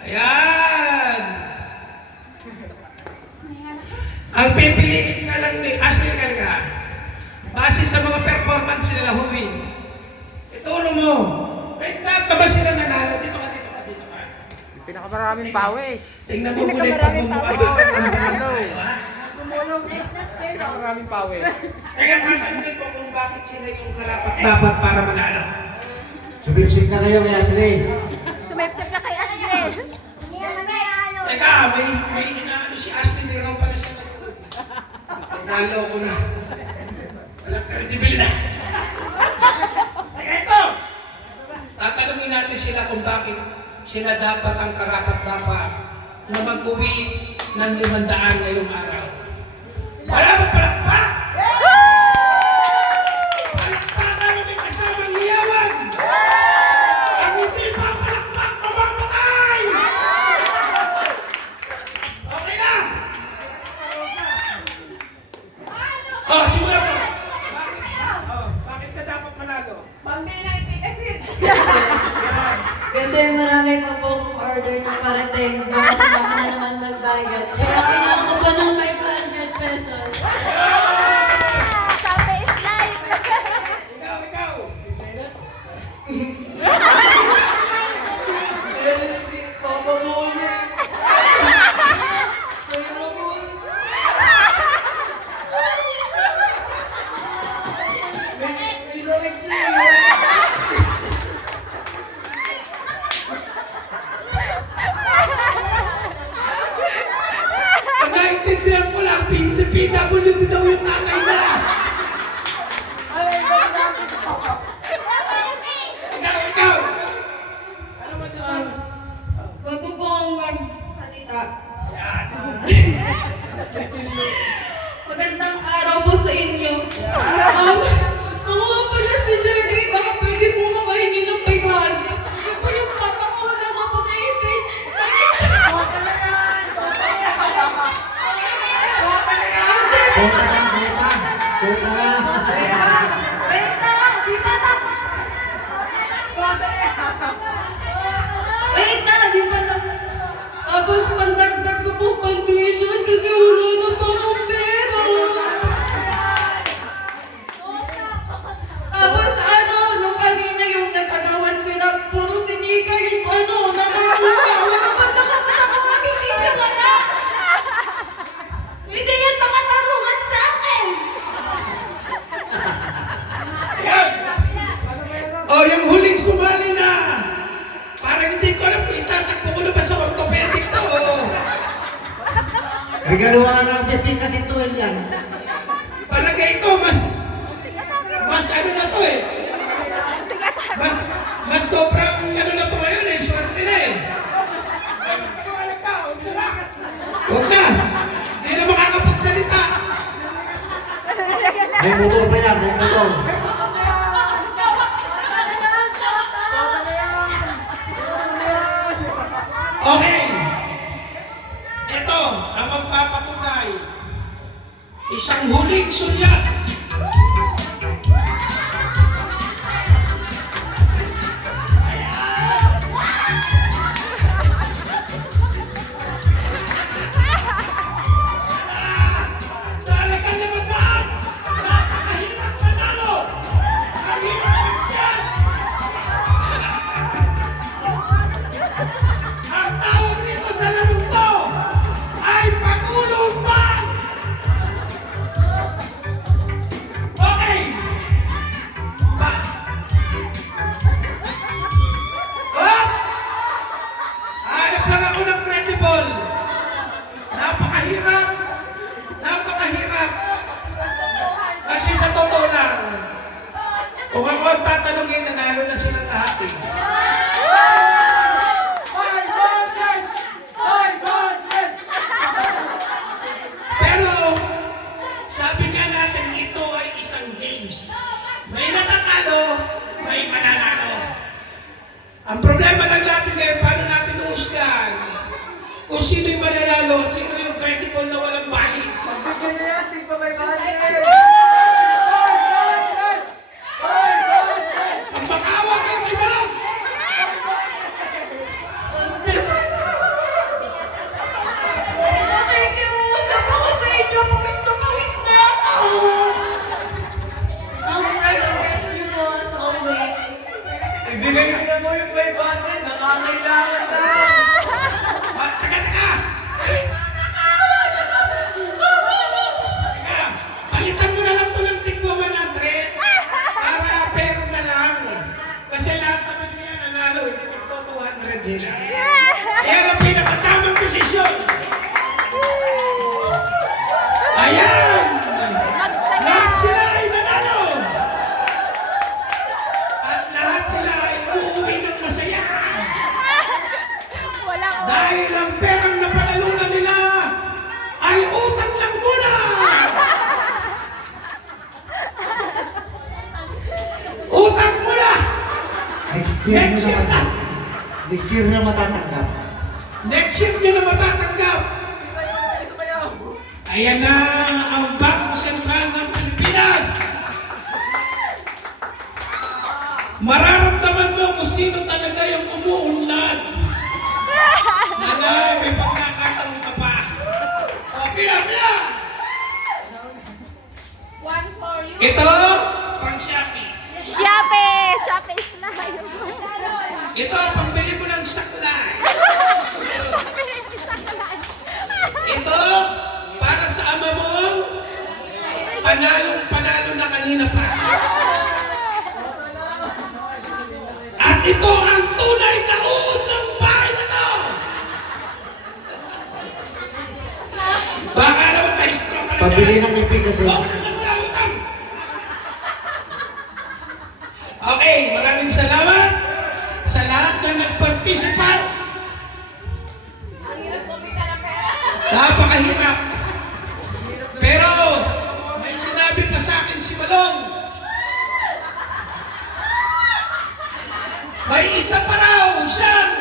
Ayan! Ang pipiliin na lang ni Ashley Galga, base sa mga performance nila who wins. Ituro mo. Wait na, taba sila nanalo. Dito ka. Pinakamaraming pawis. Tingnan mo muna yung pagmumukha. Pinakamaraming pawis. Kaya tatanungin ko kung bakit sila yung karapat dapat para manalo. Sumipsip na kayo kay Ashley. Sumipsip na kay Ashley. Teka, may inaano si Ashley, hindi raw pala siya. Nalo ko na. Walang kredibilidad. Teka ito! Tatanungin natin sila kung bakit sila dapat ang karapat-dapat na mag-uwi ng 500 ngayong araw. Wala mo palakpak! Palakpakan na may kasamang liyawan! Ang hindi pa palakpak, mamamatay! Okay na! Oh, simula mo! Bakit ka dapat manalo? Kasi marami pa pong order na parating. Kasi ako na naman magbayad. Kaya kailangan ko pa ng 500 pesos. Sabi is live. Ikaw! Si Papa Boye. May sakit siya. Ang naintindihan ko lang, PWD daw yung tatay na! Ikaw! Ano masasabi? Bago po akong magsalita. Magandang araw po sa inyo. Ako nga pala si Jerry. Baka pwede po makahingi ng 500. Kasi po yung pata ko wala na po naipin. Puta na. Benta! Di ba tapos? Wait na, di ba tapos? Tapos pandagdag ko po pang tuition kasi wala na pa akong pera. Tapos nung kanina yung nag-agawan sila, puro sinika yung nakakuha. Wala pa nakakamitin sa wala. Hindi yan makatarungan sa akin. Ayan! Oh, yung huling sumali na! Parang hindi ko alam kung itatakbo ko na ba sa orthopedic to. Regaluhan ng piping kasi tuwil yan. Palagay ko, mas ano na to eh. Mas sobrang ano na to ngayon eh. Swerte na eh. Huwag na! Hindi na makakapagsalita. May motor pa yan, may motor. Okay. Ito ang magpapatunay. Isang huling sulyap. Sa alagang namadaan, napakahirap manalo. Ang hirap mag-chance. Ang tawag nito sa larong to ay pagulungan! Okay! Oh! Hanap lang ako ng credible. Napakahirap. Napakahirap. Kasi sa totoo lang, kung ako ang tatanungin, nanalo na silang lahat eh. Pero, sabi nga natin, ito ay isang games. May natatalo, may mananalo. Ang problema lang natin ngayon, paano natin uhusgan kung sino yung mananalo at sino yung credible na walang bahid. Pag makawa kayo, may balog! Yan ang pinakatamang desisyon. Ayan! Lahat sila ay nanalo! At lahat sila ay uuwi ng masaya! Walang Dahil ang perang napanalunan nila ay utang lang muna! Utang muna! Next year Next year na! Next year na matatanggap. Next year nyo na matatanggap! Ayan na ang Bangko Sentral ng Pilipinas! Mararamdaman mo kung sino talaga yung umuunlad. Nanay, may pagkakataon ka pa. O, pila! One for you. Ito, pang Shopee. Shopee is live. Ito, pambili mo ng saklay. Ito, para sa ama mong panalong-panalo na kanina pa. At ito ang tunay na uod ng bahay na to. Baka naman ma-stroke ka na Pabili dyan. ng ipin kasi. Oh, alam mo na, utang. Okay, maraming salamat sa lahat na nag-participate. Napakahirap. Pero may sinabi pa sa akin si Balong. May isa pa raw siyang